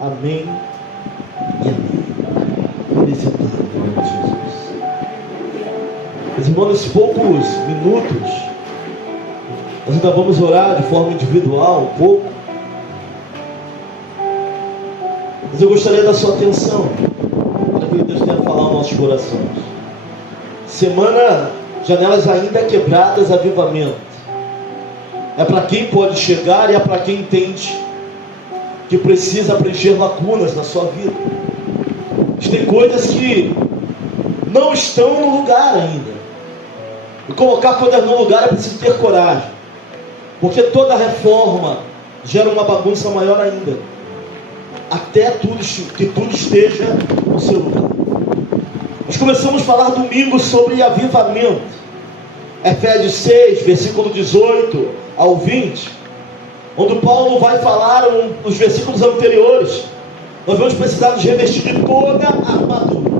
Amém e amém. Podem sentar em nome de Jesus. Meus irmãos, nesses poucos minutos, nós ainda vamos orar de forma individual um pouco. Mas eu gostaria da sua atenção para que Deus tenha falado aos nossos corações. Semana, janelas ainda quebradas, avivamento. É para quem pode chegar e é para quem entende que precisa preencher lacunas na sua vida. Tem coisas que não estão no lugar ainda. E colocar coisas no lugar é preciso ter coragem. Porque toda reforma gera uma bagunça maior ainda. Até que tudo esteja no seu lugar. Nós começamos a falar domingo sobre avivamento. Efésios 6, versículo 18 ao 20. Onde Paulo vai falar nos versículos anteriores. Nós vamos precisar nos revestir de toda a armadura.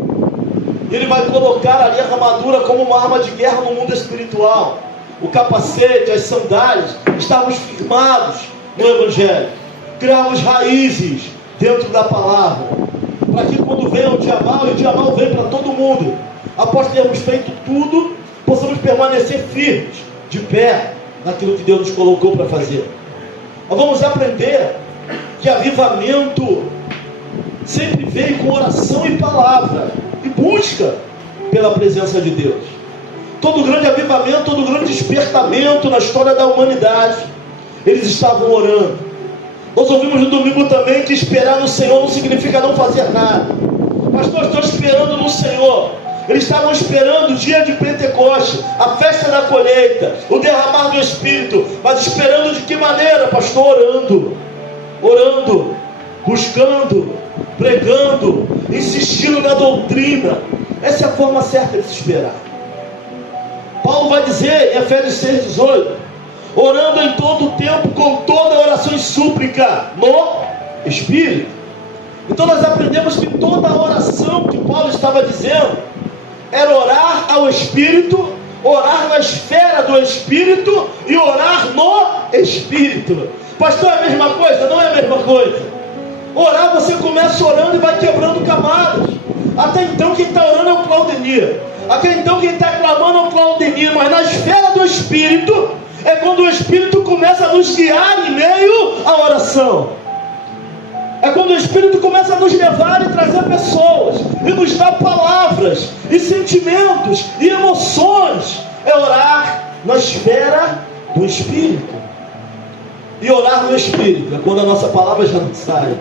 Ele vai colocar ali a armadura como uma arma de guerra no mundo espiritual. O capacete, as sandálias, estávamos firmados no Evangelho. Criamos raízes dentro da palavra. Para que quando venha o dia mau, e o dia mau vem para todo mundo, após termos feito tudo, possamos permanecer firmes, de pé, naquilo que Deus nos colocou para fazer. Nós vamos aprender que avivamento sempre veio com oração e palavra, e busca pela presença de Deus. Todo grande avivamento, todo grande despertamento na história da humanidade, eles estavam orando. Nós ouvimos no domingo também que esperar no Senhor não significa não fazer nada. Pastor, estou esperando no Senhor. Eles estavam esperando o dia de Pentecostes, a festa da colheita, o derramar do Espírito. Mas esperando de que maneira, pastor? Orando, buscando, pregando, insistindo na doutrina. Essa é a forma certa de se esperar. Paulo vai dizer em Efésios 6,18: orando em todo o tempo, com toda oração e súplica no Espírito. Então nós aprendemos que toda a oração que Paulo estava dizendo era orar ao Espírito, orar na esfera do Espírito e orar no Espírito. Pastor, é a mesma coisa? Não é a mesma coisa. Orar, você começa orando e vai quebrando camadas. Até então quem está orando é o Claudemir. Até então quem está clamando é o Claudemir. Mas na esfera do Espírito é quando o Espírito começa a nos guiar em meio à oração. É quando o Espírito começa a nos levar e trazer pessoas, e nos dar palavras, e sentimentos, e emoções. É orar na esfera do Espírito. E orar no Espírito é quando a nossa palavra já não sai.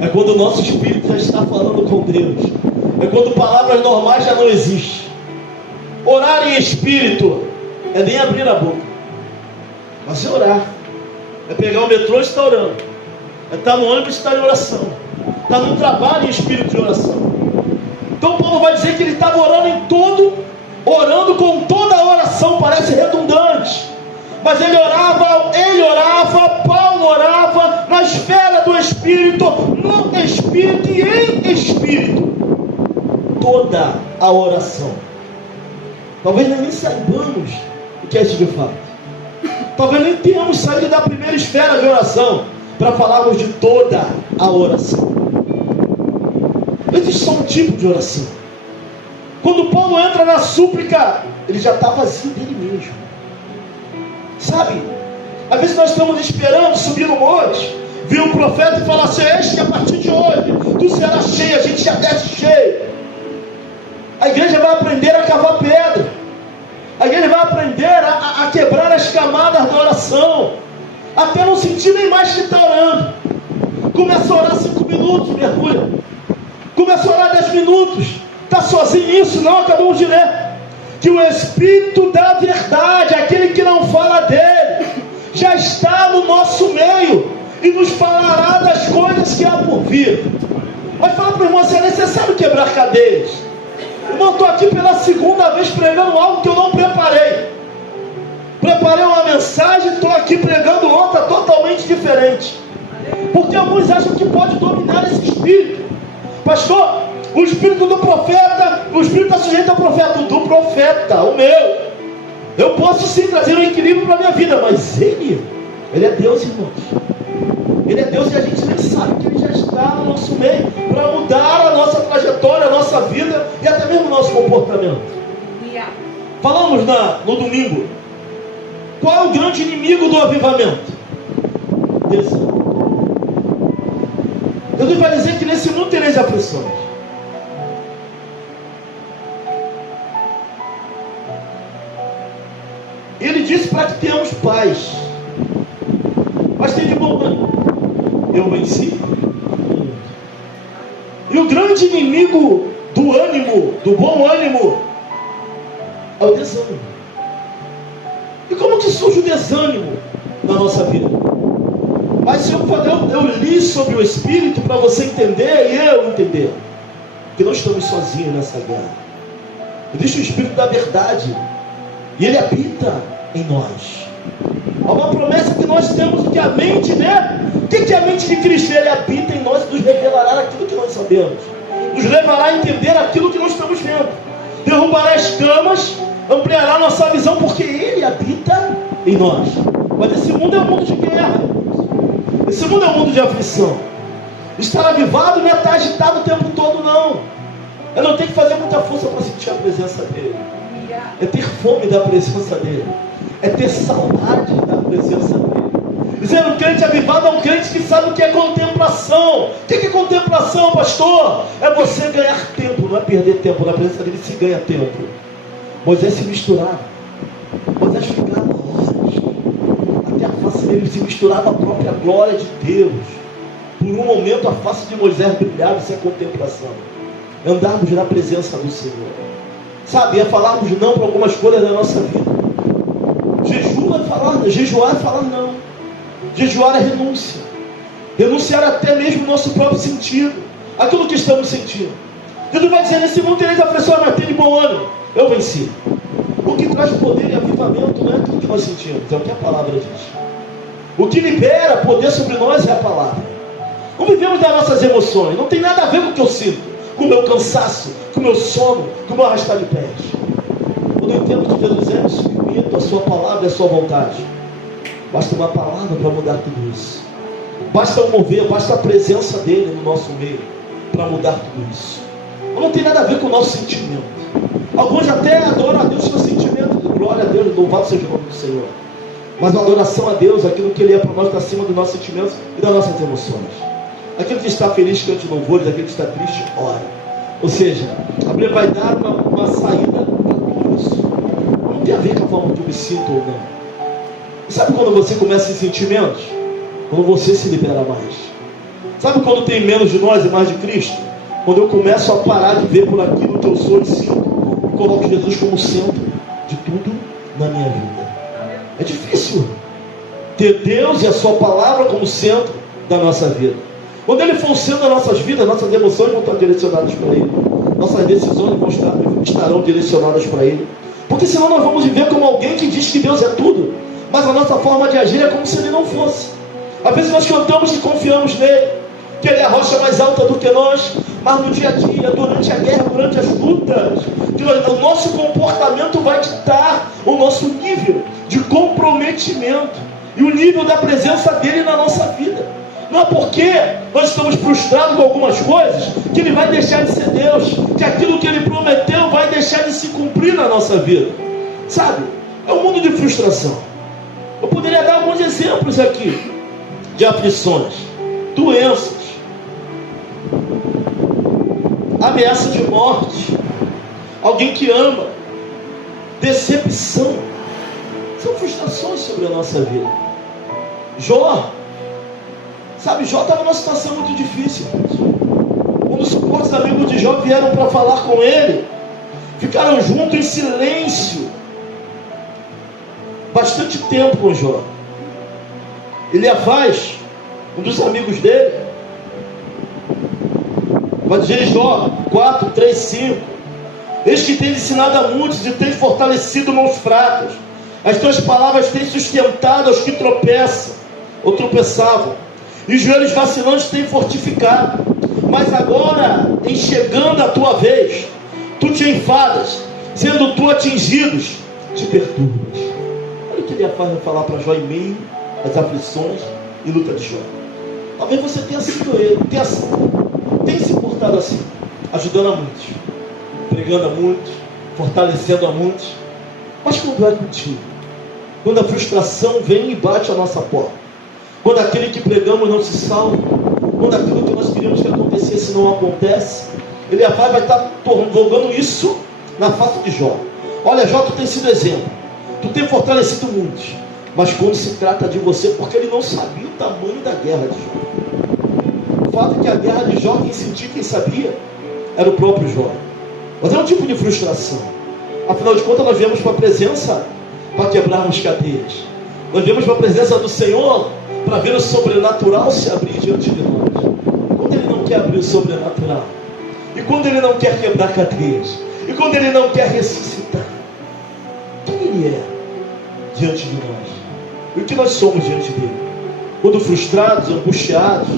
É quando o nosso Espírito já está falando com Deus. É quando palavras normais já não existem. Orar em Espírito é nem abrir a boca, mas é orar. É pegar o metrô e estar orando. É estar no ônibus e estar em oração. Está no trabalho em espírito de oração. Então Paulo vai dizer que ele estava orando com toda a oração. Parece redundante, mas ele orava, Paulo orava na esfera do Espírito, no Espírito e em Espírito. Toda a oração. Talvez nem saibamos o que é isso de fato. Talvez nem tenhamos saído da primeira esfera de oração para falarmos de toda a oração. Existe só um tipo de oração. Quando Paulo entra na súplica, ele já está vazio dele mesmo. Sabe? Às vezes nós estamos esperando subir no monte, vir o profeta e falar assim: este que a partir de hoje tu serás cheio, a gente já desce cheio. A igreja vai aprender a cavar pedra. A igreja vai aprender a quebrar as camadas da oração, até não sentir nem mais que está orando. Começa a orar 5 minutos, mergulha. Começa a orar 10 minutos. Está sozinho isso? Não, acabamos de ler. Que o Espírito da verdade, aquele que não fala dele, já está no nosso meio e nos falará das coisas que há por vir. Mas fala para o irmão, se é necessário quebrar cadeias. Irmão, estou aqui pela segunda vez pregando algo que eu não preparei. Preparei uma mensagem, estou aqui pregando outra totalmente diferente. Porque alguns acham que pode dominar esse espírito. Pastor, o espírito do profeta, o espírito está sujeito ao profeta. Do profeta, o meu. Eu posso sim trazer um equilíbrio para a minha vida, mas ele é Deus, irmãos. Ele é Deus e a gente nem sabe que Ele já está no nosso meio para mudar a nossa trajetória, a nossa vida e até mesmo o nosso comportamento. Falamos no domingo. Qual é o grande inimigo do avivamento? Desânimo. Jesus vai dizer que nesse mundo tereis aflições. Ele disse para que tenhamos paz. Mas tem de bom ânimo. Eu venci. E o grande inimigo do ânimo, do bom ânimo, é o desânimo. E como que surge o desânimo na nossa vida? Mas eu li sobre o Espírito para você entender e eu entender que nós estamos sozinhos nessa guerra. Existe o Espírito da verdade e Ele habita em nós. Há uma promessa que nós temos que a mente, né? O que é a mente de Cristo? Ele habita em nós e nos revelará aquilo que nós sabemos. Nos levará a entender aquilo que nós estamos vendo. Derrubará as camas, ampliará nossa visão, porque Ele habita em nós. Mas esse mundo é um mundo de guerra. Esse mundo é um mundo de aflição. Estar avivado não é estar agitado o tempo todo, não. Eu não tenho que fazer muita força para sentir a presença dEle. É ter fome da presença dEle. É ter saudade da presença dEle. Dizer um crente avivado é um crente que sabe o que é contemplação. O que é contemplação, pastor? É você ganhar tempo, não é perder tempo. Na presença dEle se ganha tempo. Moisés se misturava. Moisés ficava horas. Até a face dele se misturava a própria glória de Deus. Por um momento a face de Moisés brilhava. Isso é contemplação. Andarmos na presença do Senhor. Sabe, é falarmos não para algumas coisas da nossa vida. Jejuar é falar não. Jejuar é renúncia. Renunciar até mesmo o nosso próprio sentido. Aquilo que estamos sentindo. Jesus vai dizer, nesse mundo tereis aflições, mas tenha de bom ânimo. Eu venci. O que traz poder e avivamento não é aquilo que nós sentimos, é o que a palavra diz. O que libera poder sobre nós é a palavra. Não vivemos das nossas emoções. Não tem nada a ver com o que eu sinto, com o meu cansaço, com o meu sono, com o meu arrastar de pés. Quando eu entendo que Jesus é, me submeto a sua palavra e a sua vontade. Basta uma palavra para mudar tudo isso. Basta o mover, basta a presença dele no nosso meio para mudar tudo isso. Não tem nada a ver com o nosso sentimento. Alguns até adoram a Deus com sentimento. Glória a Deus, louvado seja o nome do Senhor. Mas a adoração a Deus, aquilo que Ele é para nós, está acima dos nossos sentimentos e das nossas emoções. Aquele que está feliz cante louvores, aquele que está triste ora. Ou seja, a Bíblia vai dar uma saída para tudo isso. Não tem a ver com a forma que eu me sinto ou não. E sabe quando você começa em sentimentos? Quando você se libera mais. Sabe quando tem menos de nós e mais de Cristo? Quando eu começo a parar de ver por aquilo que eu sou e sinto e coloco Jesus como centro de tudo na minha vida. É difícil ter Deus e a sua palavra como centro da nossa vida. Quando Ele for o centro das nossas vidas, nossas emoções vão estar direcionadas para Ele. Nossas decisões estarão direcionadas para Ele. Porque senão nós vamos viver como alguém que diz que Deus é tudo, mas a nossa forma de agir é como se Ele não fosse. Às vezes nós cantamos que confiamos nele, que Ele é a rocha mais alta do que nós, mas no dia a dia, durante a guerra, durante as lutas, o nosso comportamento vai ditar o nosso nível de comprometimento e o nível da presença dele na nossa vida. Não é porque nós estamos frustrados com algumas coisas que Ele vai deixar de ser Deus, que aquilo que Ele prometeu vai deixar de se cumprir na nossa vida. Sabe, é um mundo de frustração. Eu poderia dar alguns exemplos aqui de aflições, doenças, ameaça de morte, alguém que ama, decepção. São frustrações sobre a nossa vida. Jó estava numa situação muito difícil. Quando os suportes amigos de Jó vieram para falar com ele, ficaram juntos em silêncio bastante tempo com Jó. Eliafaz, um dos amigos dele, vai dizer em Jó 4, 3, 5: eis que tens ensinado a muitos e tens fortalecido mãos fracas, as tuas palavras têm sustentado aos que tropeçam ou tropeçavam, e os joelhos vacilantes têm fortificado. Mas agora, em chegando a tua vez, tu te enfadas, sendo tu atingidos, te perturbas. Olha o que Eliafaz vai falar para Jó em meio às aflições e luta de Jó. Talvez você tenha sido ele, tenha se portado assim, ajudando a muitos, pregando a muitos, fortalecendo a muitos. Mas quando é contigo, quando a frustração vem e bate a nossa porta, quando aquele que pregamos não se salva, quando aquilo que nós queríamos que acontecesse não acontece, ele vai estar jogando isso na face de Jó. Olha, Jó, tu tem sido exemplo, tu tem fortalecido muitos, mas quando se trata de você, porque ele não sabia o tamanho da guerra de Jó. O fato é que a guerra de Jó, quem sentia, quem sabia, era o próprio Jó. Mas é um tipo de frustração. Afinal de contas, nós viemos para a presença para quebrarmos cadeias. Nós viemos para a presença do Senhor para ver o sobrenatural se abrir diante de nós. Quando Ele não quer abrir o sobrenatural, e quando Ele não quer quebrar cadeias, e quando Ele não quer ressuscitar, quem Ele é diante de nós? E o que nós somos diante dEle? Quando frustrados, angustiados,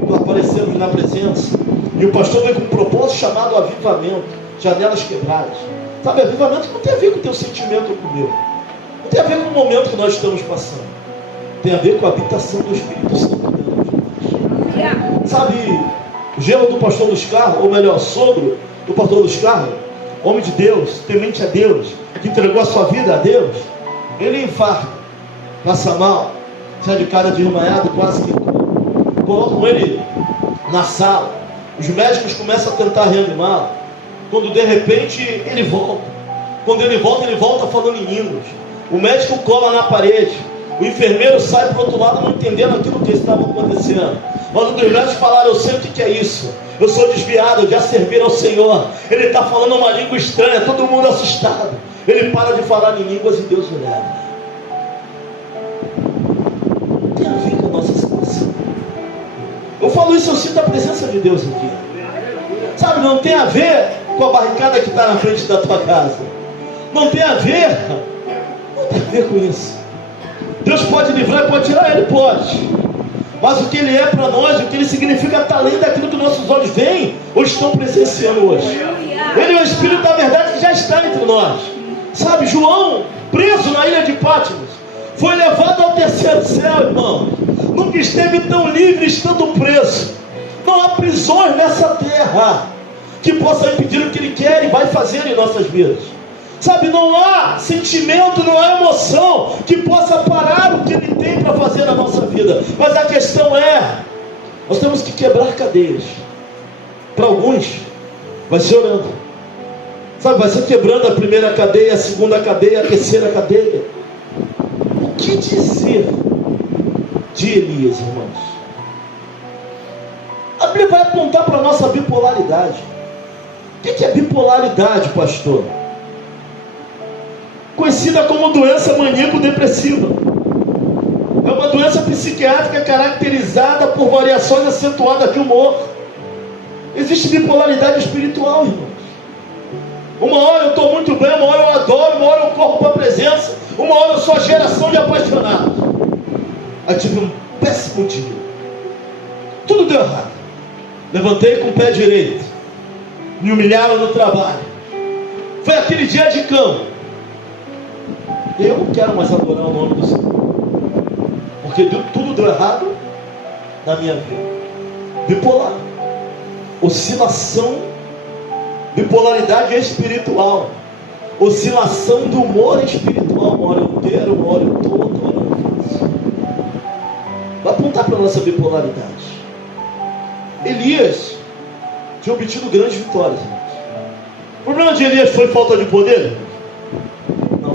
quando aparecemos na presença, e o pastor vem com um propósito chamado avivamento, janelas quebradas. Sabe, avivamento não tem a ver com o teu sentimento ou com o meu. Não tem a ver com o momento que nós estamos passando. Tem a ver com a habitação do Espírito Santo dentro de nós. Sabe, o genro do pastor dos carros, ou melhor, sogro do pastor dos carros, homem de Deus, temente a Deus, que entregou a sua vida a Deus, ele infarta, passa mal, sai de cara desmaiado, quase que colocam ele na sala. Os médicos começam a tentar reanimá-lo. Quando de repente ele volta. Quando ele volta falando em línguas. O médico cola na parede. O enfermeiro sai para o outro lado não entendendo aquilo que estava acontecendo. Mas os médicos falaram: eu sei o que é isso. Eu sou desviado, eu já servi ao Senhor. Ele está falando uma língua estranha, todo mundo assustado. Ele para de falar em línguas e Deus o leva. Tem a ver com a nossa situação. Eu falo isso, eu sinto a presença de Deus aqui. Sabe, não tem a ver com a barricada que está na frente da tua casa. Não tem a ver com isso. Deus pode livrar e pode tirar, Ele pode. Mas o que Ele é para nós, o que Ele significa, está além daquilo que nossos olhos veem ou estão presenciando hoje. Ele é o Espírito da verdade que já está entre nós. Sabe, João, preso na ilha de Patmos, foi levado ao terceiro céu, irmão. Nunca esteve tão livre estando preso. Não há prisões nessa terra que possa impedir o que Ele quer e vai fazer em nossas vidas. Sabe, não há sentimento, não há emoção que possa parar o que Ele tem para fazer na nossa vida. Mas a questão é, nós temos que quebrar cadeias. Para alguns, vai ser orando. Sabe, vai ser quebrando a primeira cadeia, a segunda cadeia, a terceira cadeia. O que dizer de Elias, irmãos? A Bíblia vai apontar para a nossa bipolaridade. O que é bipolaridade, pastor? Conhecida como doença maníaco-depressiva. É uma doença psiquiátrica caracterizada por variações acentuadas de humor. Existe bipolaridade espiritual, irmãos. Uma hora eu estou muito bem, uma hora eu adoro, uma hora eu corro para a presença, uma hora eu sou a geração de apaixonados. Aí tive um péssimo dia. Tudo deu errado. Levantei com o pé direito. Me humilharam no trabalho. Foi aquele dia de campo. Eu não quero mais adorar o nome do Senhor. Porque tudo deu errado na minha vida. Bipolar. Oscilação. Bipolaridade espiritual. Oscilação do humor espiritual. Uma hora eu quero, uma hora eu estou, outra hora eu faço. Vai apontar para a nossa bipolaridade. Elias tinha obtido grandes vitórias. O problema de Elias foi falta de poder? Não.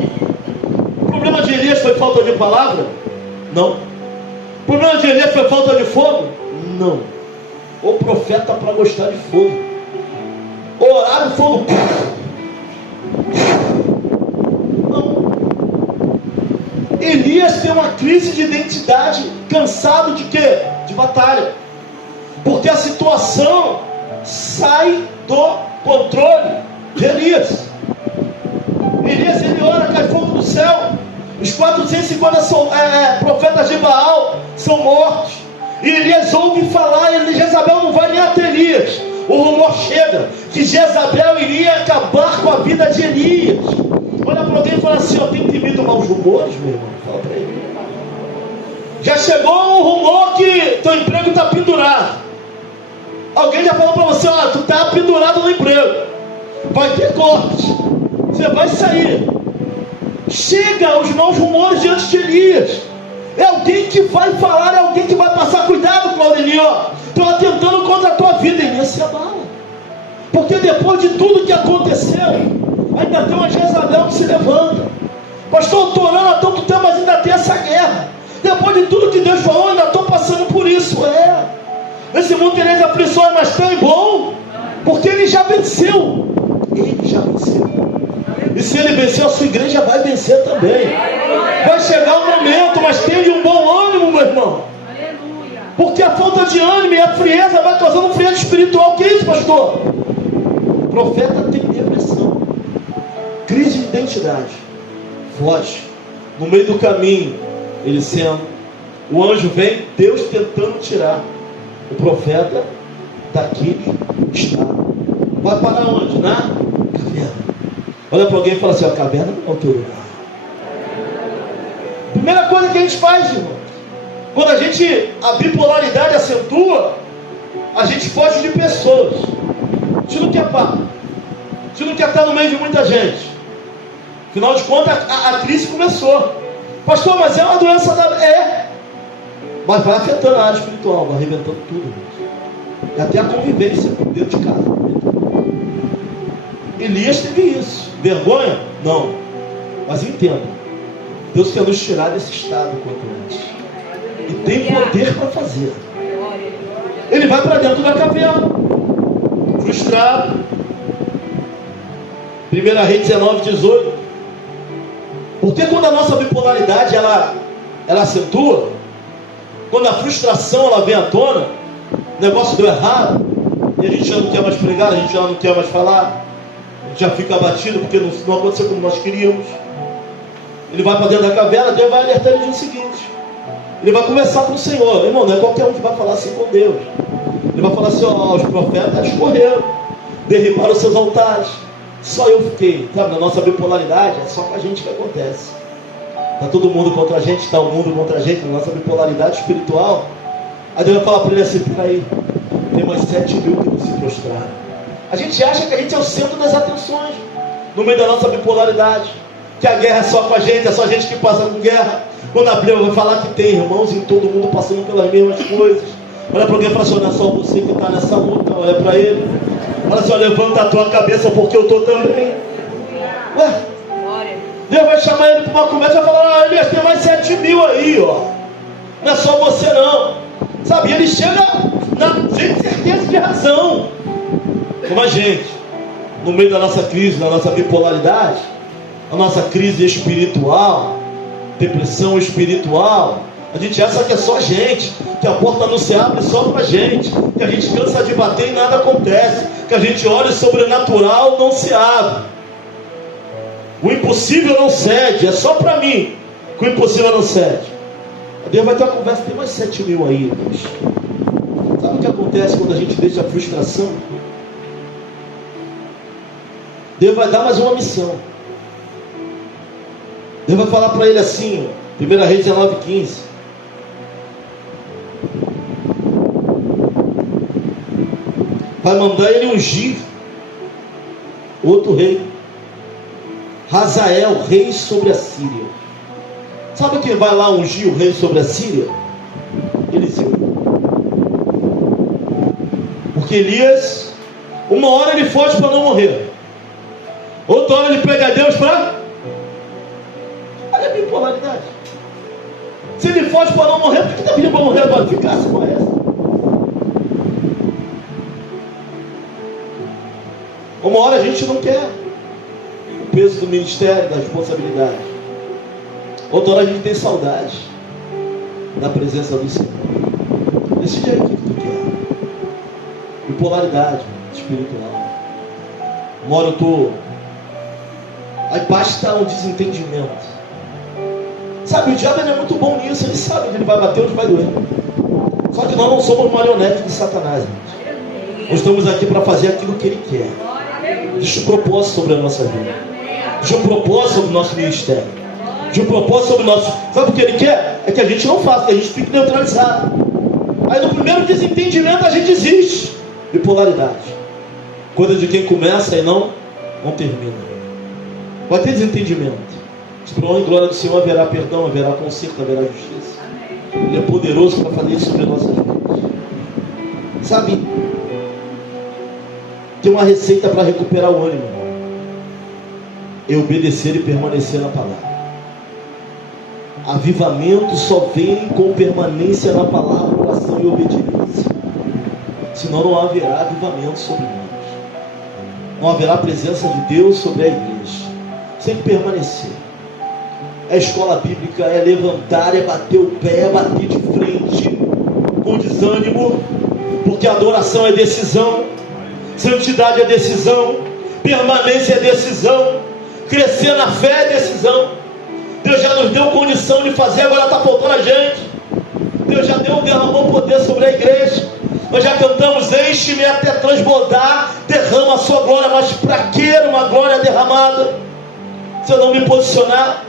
O problema de Elias foi falta de palavra? Não. O problema de Elias foi falta de fogo? Não. O profeta para gostar de fogo. Orar o fogo. Não. Elias tem uma crise de identidade, cansado de quê? De batalha. Porque a situação sai do controle de Elias. Elias, ele ora, cai fogo do céu. Os 450 profetas de Baal são mortos. E Elias ouve falar, Jezabel não vai nem até Elias. O rumor chega que Jezabel iria acabar com a vida de Elias. Olha para alguém e fala assim: ó, tem temido maus rumores, meu irmão? Fala para ele. Já chegou um rumor que teu emprego está pendurado. Alguém já falou para você, ó, tu está pendurado no emprego. Vai ter corte. Você vai sair. Chega os maus rumores diante de Elias. É alguém que vai falar, é alguém que vai passar. Cuidado, Claudinho, ó. Estão atentando contra a tua vida. Elias se abala. Porque depois de tudo que aconteceu, ainda tem uma Jezabel que se levanta. Pastor, eu estou orando há tanto tempo, mas ainda tem essa guerra. Depois de tudo que Deus falou, ainda estou passando por isso. Esse mundo tereis aflições, mas tem bom, porque ele já venceu. Ele já venceu. E se ele venceu, a sua igreja vai vencer também. Vai chegar o momento, mas tenha um bom ânimo, meu irmão. Porque a falta de ânimo e a frieza vai causando frieza espiritual. O que é isso, pastor? O profeta tem depressão, crise de identidade, foge. No meio do caminho, ele senta. O anjo vem, Deus tentando tirar o profeta daquele estado. Vai parar onde? Na caverna. Olha para alguém e fala assim: a caverna não é o teu lugar. Primeira coisa que a gente faz, irmão, quando a bipolaridade acentua, a gente foge de pessoas. A gente não quer papo. A gente não quer estar no meio de muita gente. Afinal de contas, a crise começou. Pastor, mas é uma doença da... Mas vai afetando a área espiritual, vai arrebentando tudo. E até a convivência dentro de casa. Elias teve isso. Vergonha? Não. Mas entenda, Deus quer nos tirar desse estado quanto antes. E tem poder para fazer. Ele vai para dentro da caverna, frustrado. 1 Reis 19:18. Porque quando a nossa bipolaridade ela acentua, quando a frustração ela vem à tona, o negócio deu errado, e a gente já não quer mais pregar, a gente já não quer mais falar, a gente já fica abatido porque não aconteceu como nós queríamos. Ele vai para dentro da caverna, Deus vai alertar ele de o seguinte: ele vai conversar com o Senhor. Irmão, não é qualquer um que vai falar assim com Deus. Ele vai falar assim: ó, os profetas correram, derribaram os seus altares, só eu fiquei. Sabe, na nossa bipolaridade é só com a gente que acontece. Está todo mundo contra a gente, está o mundo contra a gente, na nossa bipolaridade espiritual. Aí Deus vai falar para ele assim: peraí, tem mais 7.000 que não se prostraram. A gente acha que a gente é o centro das atenções, no meio da nossa bipolaridade, que a guerra é só com a gente, é só a gente que passa com guerra. Quando a Bíblia vai falar que tem irmãos em todo mundo passando pelas mesmas coisas. Olha para alguém e fala assim: não é só você que está nessa luta. Olha para ele, fala assim: ó, levanta a tua cabeça porque eu estou também. Ué, Deus vai chamar ele para uma conversa e vai falar: ah, Elias, tem mais 7.000 aí, ó. Não é só você não. Sabe, ele chega sem certeza de razão. Como a gente, no meio da nossa crise, da nossa bipolaridade, a nossa crise espiritual, depressão espiritual, a gente acha que é só a gente, que a porta não se abre só para a gente, que a gente cansa de bater e nada acontece, que a gente olha o sobrenatural não se abre, o impossível não cede, é só para mim que o impossível não cede. Deus vai ter uma conversa: tem mais 7.000 aí, Deus. Sabe o que acontece quando a gente deixa a frustração? Deus vai dar mais uma missão. Deus vai falar para ele assim, 1 Reis 19:15. Vai mandar ele ungir outro rei, Hazael, rei sobre a Síria. Sabe quem vai lá ungir o rei sobre a Síria? Eliseu. Porque Elias, uma hora ele foge para não morrer, outra hora ele pega Deus para... Olha a bipolaridade. Se ele foge para não morrer, por que está pedindo para morrer agora? Ficasse com essa. Uma hora a gente não quer o peso do ministério, da responsabilidade. Outra hora a gente tem saudade da presença do Senhor. Decide aí o que tu quer. Bipolaridade espiritual. Uma hora eu estou... Aí basta um desentendimento. Sabe, o diabo ele é muito bom nisso. Ele sabe onde ele vai bater, onde vai doer. Só que nós não somos marionetes de Satanás, gente. Nós estamos aqui para fazer aquilo que ele quer. Deixa um propósito sobre a nossa vida. Deixa um propósito sobre o nosso ministério. Deixa um propósito sobre o nosso... Sabe o que ele quer? É que a gente não faça, que a gente fique neutralizado. Aí no primeiro desentendimento a gente desiste. Bipolaridade. Coisa de quem começa e não termina. Vai ter desentendimento. Mas para a honra e glória do Senhor haverá perdão, haverá conserto, haverá justiça. Ele é poderoso para fazer isso sobre nossas vidas. Sabe? Tem uma receita para recuperar o ânimo. É obedecer e permanecer na palavra. Avivamento só vem com permanência na palavra, oração e obediência. Senão não haverá avivamento sobre nós. Não haverá presença de Deus sobre a igreja. Sem permanecer. A escola bíblica é levantar, é bater o pé, é bater de frente, com desânimo, porque adoração é decisão, santidade é decisão, permanência é decisão, crescer na fé é decisão. Deus já nos deu condição de fazer, agora está faltando a gente. Deus já derramou poder sobre a igreja. Nós já cantamos, enche-me até transbordar, derrama a sua glória, mas para que uma glória derramada? Se eu não me posicionar,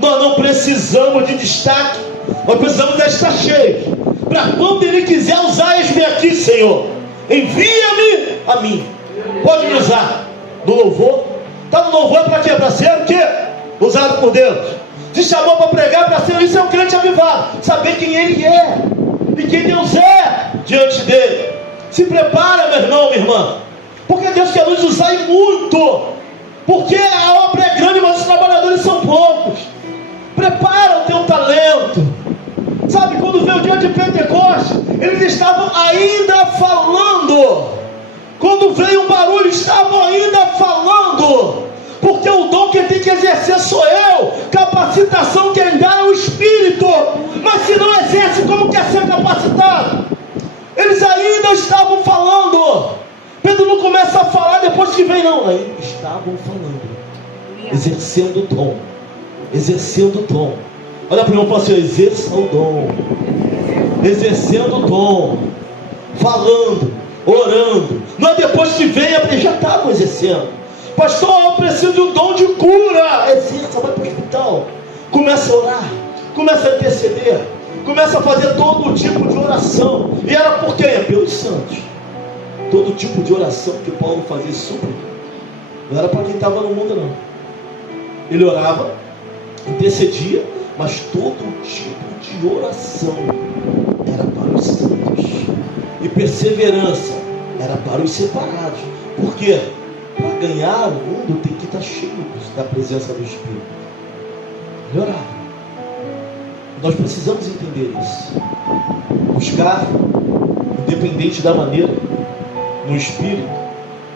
nós não precisamos de destaque, nós precisamos estar cheios, para quando Ele quiser usar, eis-me aqui, Senhor, envia-me a mim, pode me usar. No louvor, está no louvor para quê? Para ser o quê? Usado por Deus. Se chamou para pregar, para ser, isso é um crente avivado, saber quem Ele é, e quem Deus é diante dele. Se prepara, meu irmão, minha irmã, porque Deus quer nos usar e muito, porque a obra é grande, mas os trabalhadores são poucos. Prepara o teu talento. Sabe, quando veio o dia de Pentecostes, eles estavam ainda falando. Quando veio o barulho, estavam ainda falando. Porque o dom que tem que exercer sou eu. Capacitação quem dá é o Espírito. Mas se não exerce, como quer ser capacitado? Eles ainda estavam falando. Pedro não começa a falar depois que vem, não. Ainda estavam falando. Exercendo o dom. Exercendo o dom. Olha para o irmão e fala assim: exerça o dom. Exercendo o dom. Falando, orando. Não é depois que vem, eles já estavam exercendo. Pastor, eu preciso de um dom de cura. Exerça, vai para o hospital. Começa a orar. Começa a interceder. Começa a fazer todo tipo de oração. E era por quem? Pelos santos. Todo tipo de oração que Paulo fazia sobre. Não era para quem estava no mundo, não. Ele orava, intercedia, mas todo tipo de oração era para os santos. E perseverança era para os separados. Por quê? Para ganhar o mundo tem que estar cheio da presença do Espírito. Ele orava. Nós precisamos entender isso. Buscar, independente da maneira, no Espírito,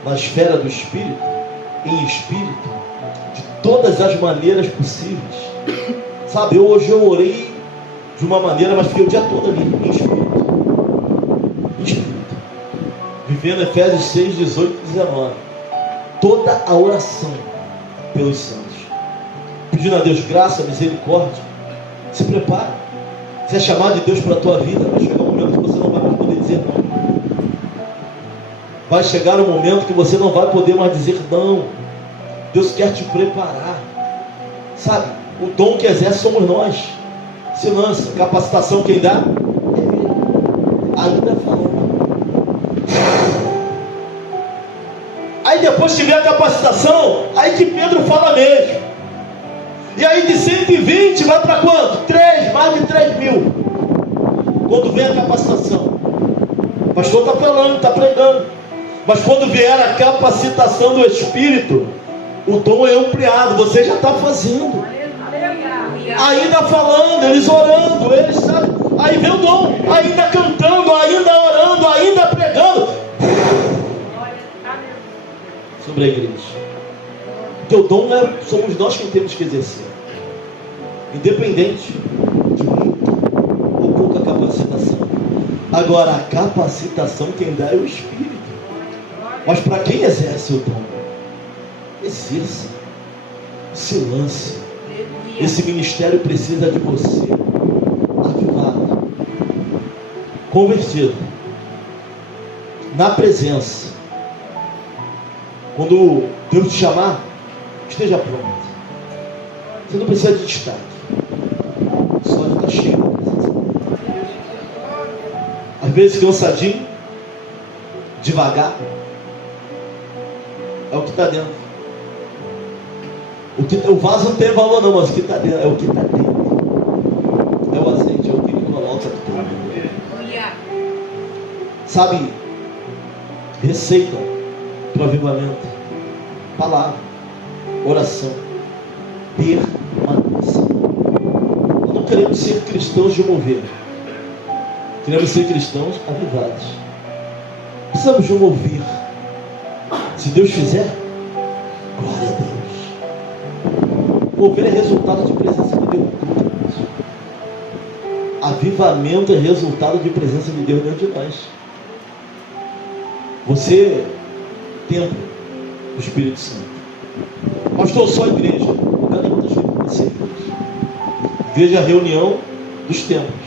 na esfera do Espírito, em Espírito, de todas as maneiras possíveis. Sabe, hoje eu orei de uma maneira, mas fiquei o dia todo ali, em Espírito. Em Espírito. Vivendo Efésios 6, 18 e 19. Toda a oração pelos santos. Pedindo a Deus graça, misericórdia. Se prepara. Se é chamado de Deus para a tua vida, vai chegar um momento que você não vai mais poder dizer não. Vai chegar um momento que você não vai poder mais dizer não. Deus quer te preparar. Sabe, o dom que exerce somos nós. Se lança, capacitação quem dá? É Ele. Ainda falando. Aí depois que vem a capacitação, aí que Pedro fala mesmo. E aí de 120 vai para quanto? 3, mais de 3 mil. Quando vem a capacitação, o pastor está falando, está pregando. Mas quando vier a capacitação do Espírito, o dom é ampliado, você já está fazendo. Ainda falando, eles orando, eles sabem. Aí vem o dom, ainda cantando, ainda orando, ainda pregando. Sobre a igreja. Porque o dom somos nós quem temos que exercer. Independente de muita ou pouca capacitação. Agora, a capacitação quem dá é o Espírito. Mas para quem exerce o dom? Exerça. Se lance. Esse ministério precisa de você. Avivado. Convertido. Na presença. Quando Deus te chamar, esteja pronto. Você não precisa de destaque. Só de estar cheio da presença. vezes cansadinho, devagar. É o que está dentro. O vaso não tem valor não, mas o que está dentro é o que está dentro. É o azeite, é o que ele coloca tudo. Sabe, receita para o avivamento: palavra, oração, permanência. Nós não queremos ser cristãos de mover, queremos ser cristãos avivados. Precisamos de mover. Se Deus fizer, glória a Deus. Mover é resultado de presença de Deus. Avivamento é resultado de presença de Deus dentro de nós. Você, templo do Espírito Santo. Pastor, só igreja. Lugar nenhum das você. Igreja é a reunião dos templos.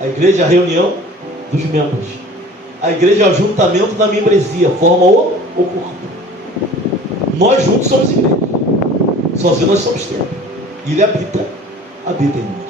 A igreja é a reunião dos membros. A igreja é o ajuntamento da membresia, forma o corpo. Nós juntos somos igreja. Sozinhos nós somos templo. E ele habita em nós.